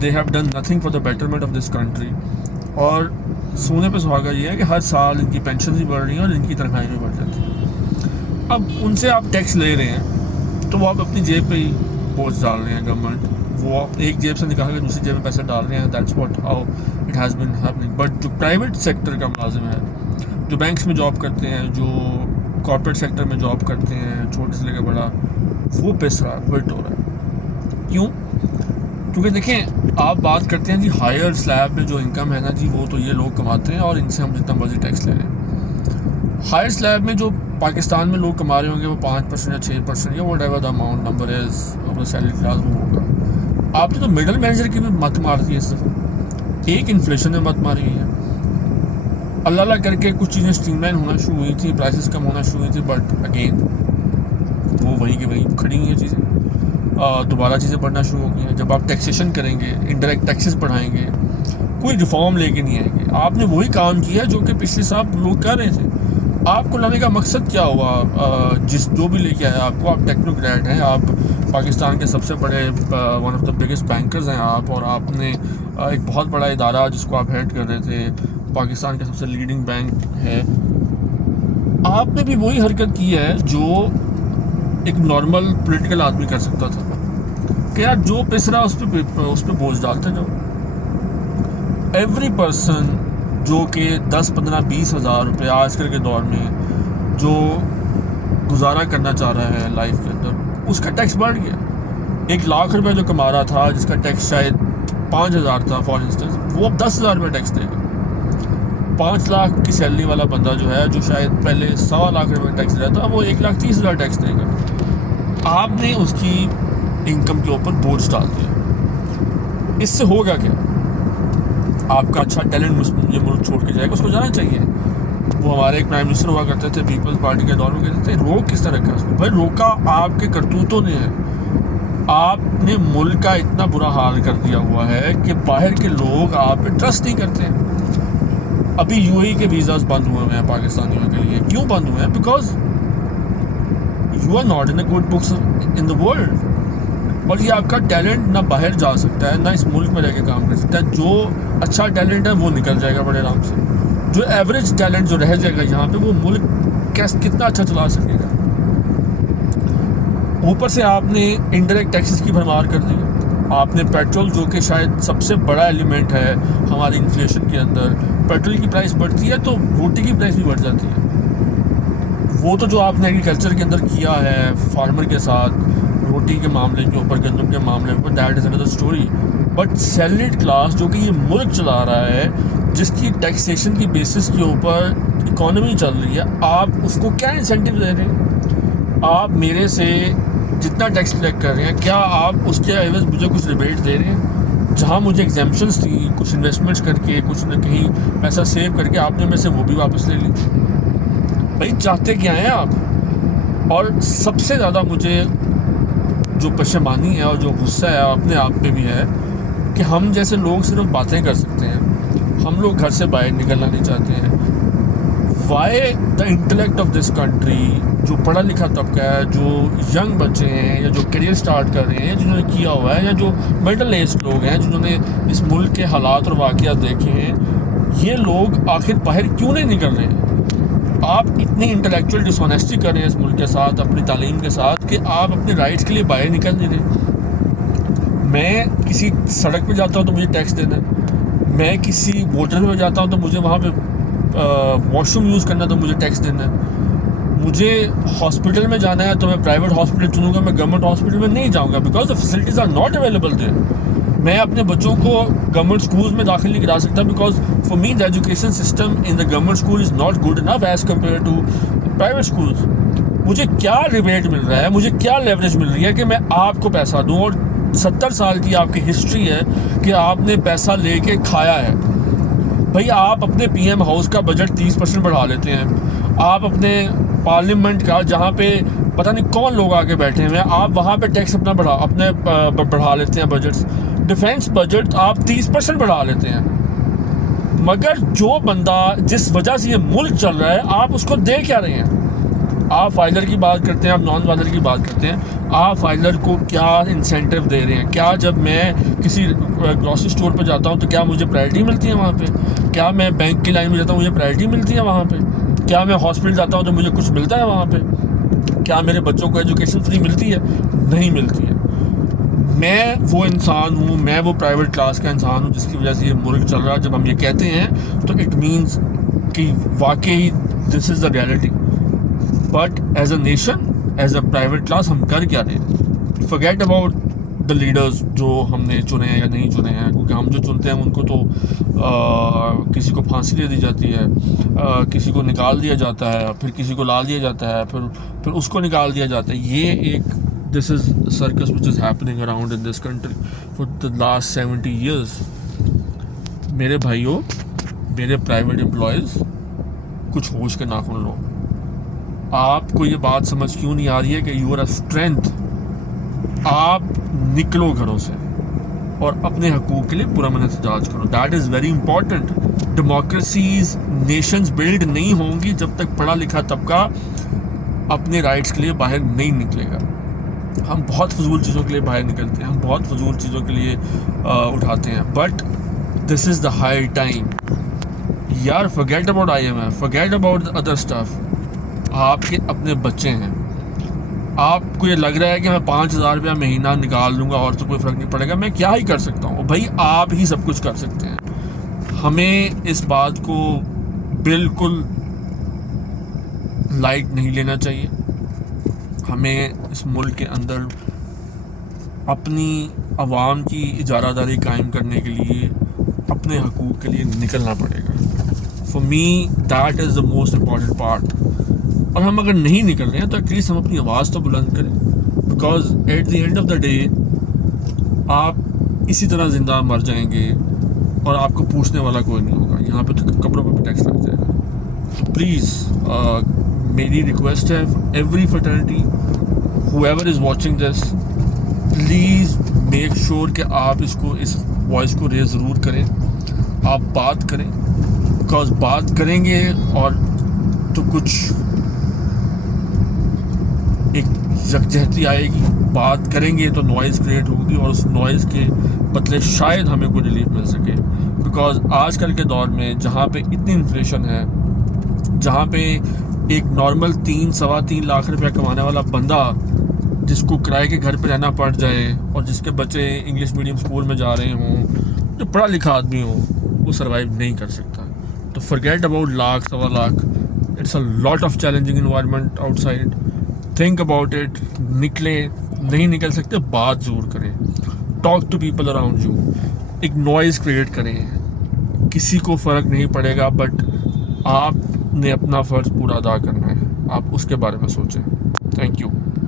They have done nothing for the betterment of this country. और सोने पे सुहागा ये है कि हर साल इनकी पेंशन भी बढ़ रही है और इनकी तनख्वाहें भी बढ़ जाती हैं। अब उनसे आप टैक्स ले रहे हैं तो वो आप अपनी जेब पे ही बोझ डाल रहे हैं। गवर्नमेंट वो एक जेब से निकाल कर दूसरी जेब में पैसे डाल रहे हैं। That's what how it has been happening. But जो प्राइवेट सेक्टर का मुलाजिम है, जो बैंक्स में जॉब करते हैं, जो कॉर्पोरेट सेक्टर में जॉब करते हैं, छोटे से लेकर बड़ा, वो पिस रहा है, हिट हो रहा है। क्यों? क्योंकि देखें, आप बात करते हैं जी हायर स्लैब में जो इनकम है ना जी, वो तो ये लोग कमाते हैं और इनसे हम जितना मर्जी टैक्स ले रहे हैं। हायर स्लैब में जो पाकिस्तान में लोग कमा रहे होंगे वो 5% या 6% या what ever the amount number is of the salary class, वो होगा। आपने तो मिडल मैनेजर की भी मत मार दी है। इस दफ़ा एक इन्फ्लेशन में मत मारी है। अल्लाह अल्लाह करके कुछ चीज़ें स्ट्रीमलाइन होना शुरू हुई थी, प्राइसेस कम होना शुरू हुई थी, बट अगेन वो वहीं की वहीं खड़ी हुई है चीज़ें। दोबारा चीज़ें बढ़ना शुरू हो गई हैं। जब आप टैक्सेशन करेंगे, इनडायरेक्ट टैक्सेस बढ़ाएंगे, कोई रिफॉर्म लेके नहीं आएंगे। आपने वही काम किया जो कि पिछले साल लोग कर रहे थे। आपको लाने का मकसद क्या हुआ? जिस जो भी लेके आया आपको, आप टेक्नोक्रेट हैं, आप पाकिस्तान के सबसे बड़े one of the biggest bankers हैं आप, और आपने एक बहुत बड़ा इदारा जिसको आप हेड कर रहे थे, पाकिस्तान का सबसे लीडिंग बैंक है, आपने भी वही हरकत की है जो एक नॉर्मल पॉलिटिकल आदमी कर सकता था कि यार जो पिस रहा उस पर बोझ डालते जाओ। एवरी पर्सन जो कि 10-15-20 हज़ार रुपये आजकल के दौर में जो गुजारा करना चाह रहा है लाइफ के अंदर, उसका टैक्स बढ़ गया। 1 लाख रुपए जो कमा रहा था, जिसका टैक्स शायद 5,000 था फॉर इंस्टेंस, वो अब 10,000 रुपये टैक्स देगा। 5 लाख की सैलरी वाला बंदा जो है, जो शायद पहले 1.25 लाख रुपये टैक्स देता था, वो 1,30,000 टैक्स देगा। आपने उसकी इनकम के ऊपर बोझ डाल दिया। इससे होगा क्या? आपका अच्छा टैलेंट ये मुल्क छोड़ के जाएगा, उसको जाना चाहिए। वो हमारे एक प्राइम मिनिस्टर हुआ करते थे पीपल्स पार्टी के दौर में, कहते थे रोक किस तरह रखा उसको? भाई रोका आपके करतूतों ने है। आपने मुल्क का इतना बुरा हाल कर दिया हुआ है कि बाहर के लोग आप पे ट्रस्ट नहीं करते। अभी यूएई के वीज़ास बंद हुए हैं पाकिस्तानियों के लिए। क्यों बंद हुए हैं? Because you are not in a good books in the world. और ये आपका टैलेंट ना बाहर जा सकता है, ना इस मुल्क में रह के काम कर सकता है। जो अच्छा टैलेंट है वो निकल जाएगा बड़े आराम से। जो एवरेज टैलेंट जो रह जाएगा यहाँ पे, वो मुल्क कितना अच्छा चला सकेगा? ऊपर से आपने इनडायरेक्ट टैक्सेस की भरमार कर दी। आपने पेट्रोल, जो कि शायद सबसे बड़ा एलिमेंट है हमारे इन्फ्लेशन के अंदर, पेट्रोल की प्राइस बढ़ती है तो रोटी की प्राइस भी बढ़ जाती है। वो तो जो आपने एग्रीकल्चर के अंदर किया है फार्मर के साथ, रोटी के मामले के ऊपर, गंदम के मामले के ऊपर, that is another story. But salaried class जो कि ये मुल्क चला रहा है, जिसकी टैक्सेशन की बेसिस के ऊपर इकॉनमी चल रही है, आप उसको क्या इंसेंटिव दे रहे हैं? आप मेरे से जितना टैक्स कलेक्ट कर रहे हैं, क्या आप उसके एवज मुझे कुछ रिबेट दे रहे हैं? जहाँ मुझे एग्जाम्पशंस थी, कुछ इन्वेस्टमेंट्स करके, कुछ न कहीं पैसा सेव करके, आपने मेरे से वो भी वापस ले ली। भाई चाहते क्या हैं आप? और सबसे ज़्यादा मुझे जो पशेमानी है और जो गुस्सा है अपने आप पे भी है कि हम जैसे लोग सिर्फ बातें कर सकते हैं, हम लोग घर से बाहर निकलना नहीं चाहते हैं। Why the intellect of this country, जो पढ़ा लिखा तबका है, जो यंग बच्चे हैं या जो करियर स्टार्ट कर रहे हैं, जिन्होंने किया हुआ है, या जो मिडल एज लोग हैं जिन्होंने इस मुल्क के हालात और वाक़यात देखे हैं, ये लोग आखिर बाहर क्यों नहीं निकल रहे हैं? आप इतनी इंटेलेक्चुअल डिसऑनेस्टी कर रहे हैं इस मुल्क के साथ, अपनी तालीम के साथ, कि आप अपने राइट्स के लिए बाहर निकल नहीं रहे। मैं किसी सड़क पे जाता हूँ तो मुझे टैक्स देना है। मैं किसी होटल में जाता हूँ तो मुझे वहाँ पे वॉशरूम यूज़ करना, तो मुझे टैक्स देना है। मुझे हॉस्पिटल में जाना है तो मैं प्राइवेट हॉस्पिटल चुनूँगा, मैं गवर्नमेंट हॉस्पिटल में नहीं जाऊँगा, because the facilities are not available there. मैं अपने बच्चों को गवर्नमेंट स्कूल्स में दाखिल नहीं करा सकता, because for me the education system in the government school is not good enough as compare to private schools. मुझे क्या रिबेट मिल रहा है, मुझे क्या लेवरेज मिल रही है कि मैं आपको पैसा दूँ? और 70 साल की आपकी हिस्ट्री है कि आपने पैसा लेके खाया है। भाई आप अपने पीएम हाउस का बजट 30% बढ़ा लेते हैं, आप अपने पार्लियामेंट का, जहाँ पे पता नहीं कौन लोग आके बैठे हुए हैं, आप वहाँ पे टैक्स अपना बढ़ा लेते हैं बजट्स। डिफेंस बजट आप 30% बढ़ा लेते हैं, मगर जो बंदा जिस वजह से ये मुल्क चल रहा है, आप उसको दे क्या रहे हैं? आप फाइलर की बात करते हैं, आप नॉन फाइलर की बात करते हैं, आप फाइलर को क्या इंसेंटिव दे रहे हैं? क्या जब मैं किसी ग्रॉसरी स्टोर पर जाता हूं तो क्या मुझे प्रायोरिटी मिलती है वहां पे? क्या मैं बैंक की लाइन में जाता हूं, मुझे प्रायोरिटी मिलती है वहां पे? क्या मैं हॉस्पिटल जाता हूं तो मुझे कुछ मिलता है वहां पे? क्या मेरे बच्चों को एजुकेशन फ्री मिलती है? नहीं मिलती है। मैं वो इंसान हूँ, मैं वो प्राइवेट क्लास का इंसान हूँ जिसकी वजह से ये मुल्क चल रहा है। जब हम ये कहते हैं तो इट मीन्स कि वाकई this is the reality. But as a nation, as a private class, हम कर क्या रहे हैं? फॉरगेट अबाउट द लीडर्स जो हमने चुने हैं या नहीं चुने हैं, क्योंकि हम जो चुनते हैं उनको तो किसी को फांसी दे दी जाती है, किसी को निकाल दिया जाता है, फिर किसी को ला दिया जाता है, फिर उसको निकाल दिया जाता है। ये एक this is circus which is happening around in this country for the last 70 years। मेरे भाइयों, मेरे प्राइवेट एम्प्लॉयज़, कुछ होश के नाखून लो। आपको ये बात समझ क्यों नहीं आ रही है कि यू आर अ स्ट्रेंथ? आप निकलो घरों से और अपने हकूक़ के लिए पूरा मन एहतजाज करो। That is very important. Democracies, Nations build नहीं होंगी जब तक पढ़ा लिखा तबका अपने राइट्स के लिए बाहर नहीं निकलेगा। हम बहुत फजूल चीज़ों के लिए बाहर निकलते हैं, हम बहुत फजूल चीज़ों के लिए उठाते हैं, but this is the high time यार। Forget about IMF, forget about other stuff. आपके अपने बच्चे हैं, आपको ये लग रहा है कि मैं 5,000 रुपया महीना निकाल लूँगा और तो कोई फ़र्क नहीं पड़ेगा, मैं क्या ही कर सकता हूँ? भाई आप ही सब कुछ कर सकते हैं। हमें इस बात को बिल्कुल लाइट नहीं लेना चाहिए। हमें इस मुल्क के अंदर अपनी आवाम की इजारादारी कायम करने के लिए अपने हकूक़ के लिए निकलना पड़ेगा। For me that is the most important part. और हम अगर नहीं निकल रहे हैं तो एटलीस्ट हम अपनी आवाज़ तो बुलंद करें, because at the end of the day आप इसी तरह ज़िंदा मर जाएंगे और आपको पूछने वाला कोई नहीं होगा। यहाँ पे तो कब्रों पर भी टैक्स लग जाएगा। तो प्लीज़ मेरी रिक्वेस्ट है, every fraternity, whoever is watching this, please make sure कि आप इस वॉइस को रेज ज़रूर करें, आप बात करें, बिकॉज बात करेंगे और तो कुछ एक यकजहती आएगी। बात करेंगे तो नॉइज़ क्रिएट होगी और उस नॉइज़ के बदले शायद हमें कोई रिलीफ मिल सके। बिकॉज आजकल के दौर में जहाँ पे इतनी इन्फ्लेशन है, जहाँ पे एक नॉर्मल 3-3.25 लाख रुपया कमाने वाला बंदा जिसको किराए के घर पे रहना पड़ जाए और जिसके बच्चे इंग्लिश मीडियम स्कूल में जा रहे हों, जो पढ़ा लिखा आदमी हो, वो सर्वाइव नहीं कर सकता। तो forget about lakh, 1.25 lakh. It's a lot of challenging environment outside. Think about it. निकलें, नहीं निकल सकते, बात ज़रूर करें, talk to people around you, एक नॉइज़ क्रिएट करें। किसी को फ़र्क नहीं पड़ेगा, बट आपने अपना फ़र्ज़ पूरा अदा करना है। आप उसके बारे में सोचें। Thank you.